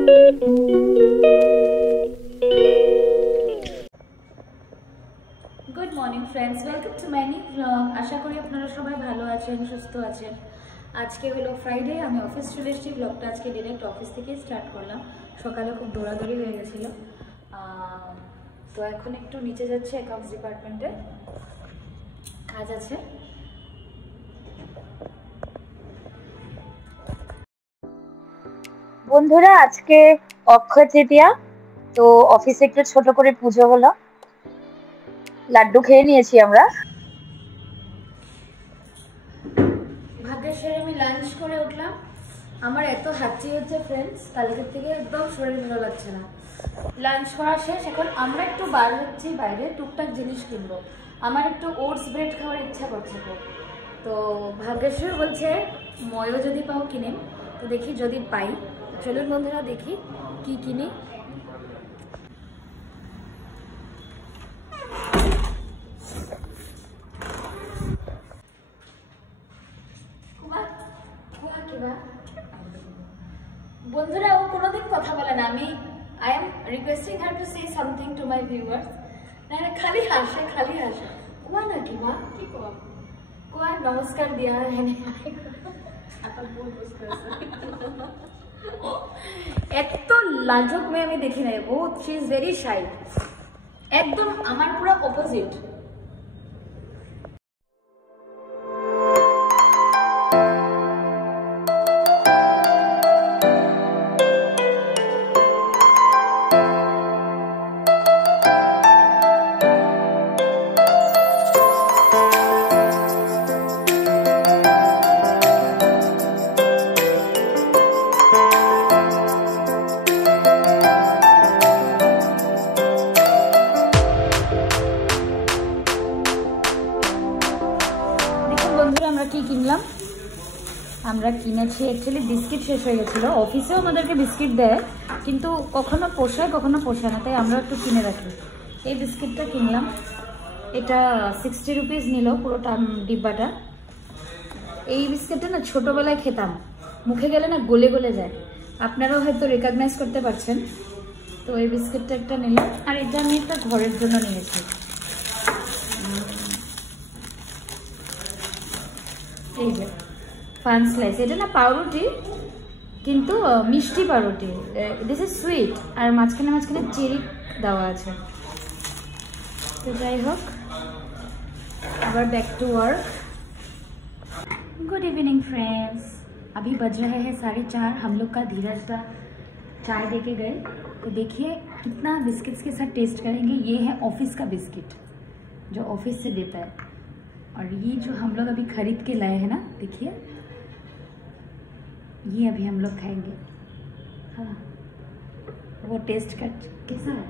Good morning friends, welcome to my new vlog. आशा करी আপনারা সবাই ভালো আছেন, সুস্থ আছেন। আজকে হলো ফ্রাইডে, আমি অফিস চলে এসেছি। ব্লগটা আজকে ডিরেক্ট অফিস থেকে স্টার্ট করলাম। সকালে খুব দৌড়াদৌড়ি হয়ে গেছিল, তো এখন একটু নিচে যাচ্ছে, অ্যাকাউন্টস ডিপার্টমেন্টে কাজ আছে। বন্ধুরা, আজকে অক্ষয় তৃতীয়া, তো অফিসে একটু ছোট করে পুজো হলো, লাড্ডু খেয়ে নিয়েছি আমরা। ভাগ্যের সেরে আমি লাঞ্চ করে উঠলাম। আমার এত হাঁচি হচ্ছে ফ্রেন্ডস, কালকের থেকে একদম শরীর ভালো লাগছে না। লাঞ্চ করা শেষ, এখন আমরা একটু বার হচ্ছি বাইরে, টুকটাক জিনিস কিনবো। আমার একটু ওটস ব্রেড খাওয়ার ইচ্ছা করছে তো ভাগ্যেশ্বর বলছে ময়ও যদি পাও কিনেন, তো দেখি যদি পাই। চলুন বন্ধুরা দেখি কি কিনি। বন্ধুরা, ও কোনোদিন কথা বলে না। I am requesting her to say something to my viewers. না, খালি হাসে খালি হাসে। কোয়া নাকি মা, কি কোয়া? কোয়া নমস্কার দিয়া এত লাজুক মেয়ে আমি দেখি নাই। ও শি ইজ ভেরি শাই, একদম আমার পুরো অপোজিট। আমরা কিনেছি অ্যাকচুয়ালি বিস্কিট শেষ হয়ে গেছিলো। অফিসেও আমাদেরকে বিস্কিট দেয়, কিন্তু কখনো পোষায় কখনো পোষায় না, তাই আমরা একটু কিনে রাখি। এই বিস্কিটটা কিনলাম, এটা 60 রুপিস নিল পুরোটা ডিব্বাটা। এই বিস্কিটটা না ছোটোবেলায় খেতাম, মুখে গেলে না গলে গলে যায়। আপনারাও হয়তো রেকগনাইজ করতে পারছেন। তো এই বিস্কিটটা একটা নিলাম, আর এটা আমি একটা ঘরের জন্য নিয়েছি। এই যে ফান স্লাইস, এটা না পাউরুটি, কিন্তু মিষ্টি পাউরুটি। দিস ইজ সুইট, আর মাঝখানে মাঝখানে চেরি দেওয়া আছে। তো যাই হোক, আবার back to work. Good evening friends, अभी बज रहे हैं 4:30। हम लोग का धीरज का चाय दे के गए, तो देखिए कितना बिस्किट्स के साथ टेस्ट करेंगे। ये है ऑफिस का बिस्किट जो ऑफिस से देता है, और ये जो हम लोग अभी खरीद के लाए हैं ना, देखिए ये अभी हम लोग खाएंगे। हाँ, वो टेस्ट कर कैसा है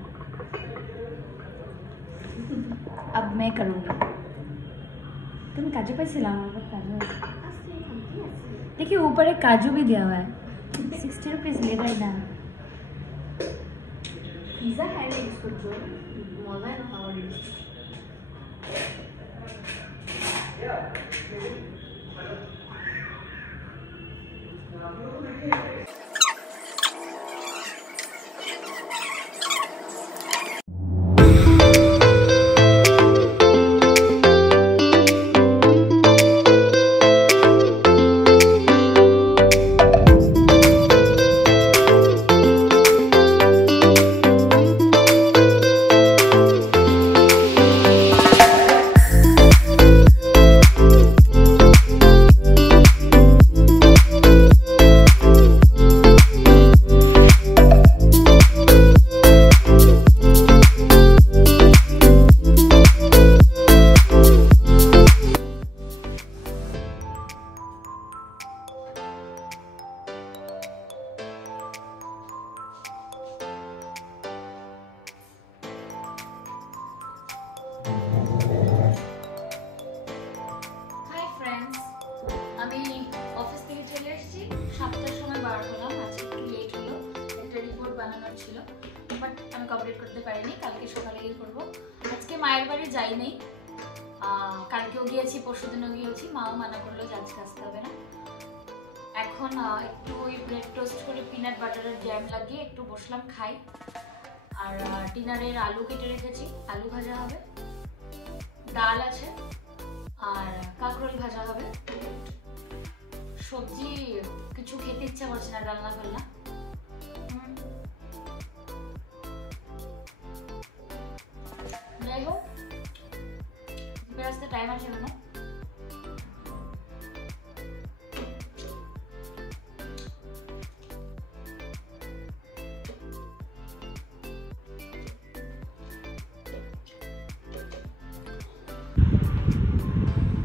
अब मैं करूँगी। तुम काजू पैसे लाओ, काजू देखिए ऊपर एक काजू भी दिया हुआ है। 60 रुपीज़ ले गए ना। पिज़्ज़ा खाएंगे इसको, जो मज़ा है ना खाओगे। কমপ্লিট করতে পারিনি, কালকে সকালেই করব। আজকে মায়ের বাড়ি যাই নাই, কালকেও গিয়েছি, পরশুদিনও গিয়েছি। মাও মানা করলো যে আজকে আসতে হবে না। এখন একটু ওই ব্রেড টোস্ট করে পিনাট বাটারের জ্যাম লাগিয়ে একটু বসলাম খাই। আর ডিনারের আলু কেটে রেখেছি, আলু ভাজা হবে, ডাল আছে আর কাঁকরোল ভাজা হবে। সবজি কিছু খেতে ইচ্ছা করছে না, ডালনা ফালনা। যাই হোক, বেরোতে টাইম আছে কেন।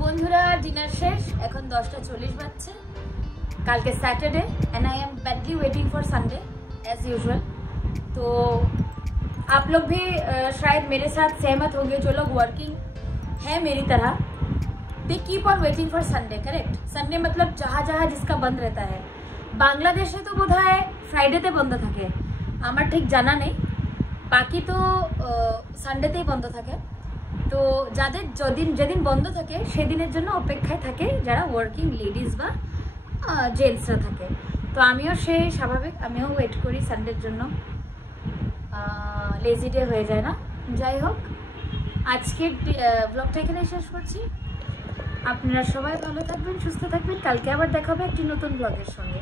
বন্ধুরা ডিনার শেষ, এখন 10:40 বাজছে। কালকে Saturday and I am badly waiting for Sunday as usual. तो आप लोग भी शायद मेरे साथ सहमत होंगे, जो लोग वर्किंग है मेरी तरह, they keep on waiting for Sunday. Correct, Sunday मतलब जहाँ जहाँ जिसका बंद रहता है। बांग्लादेशे तो बोध है फ्राइडेते बंद थाके, आमार ठीक जाना नहीं, बाकी तो सानडेतेई बंद थाके। तो যাদের যেদিন বন্ধ থাকে সেদিনের জন্য অপেক্ষায় থাকে যারা ওয়ার্কিং লেডিজ বা জেন্টসরা থাকে। তো আমিও সেই স্বাভাবিক, আমিও ওয়েট করি সানডের জন্য। লেজি ডে হয়ে যায় না। যাই হোক, আজকের ব্লগটা এখানে শেষ করছি। আপনারা সবাই ভালো থাকবেন, সুস্থ থাকবেন। কালকে আবার দেখা হবে একটি নতুন ব্লগের সঙ্গে।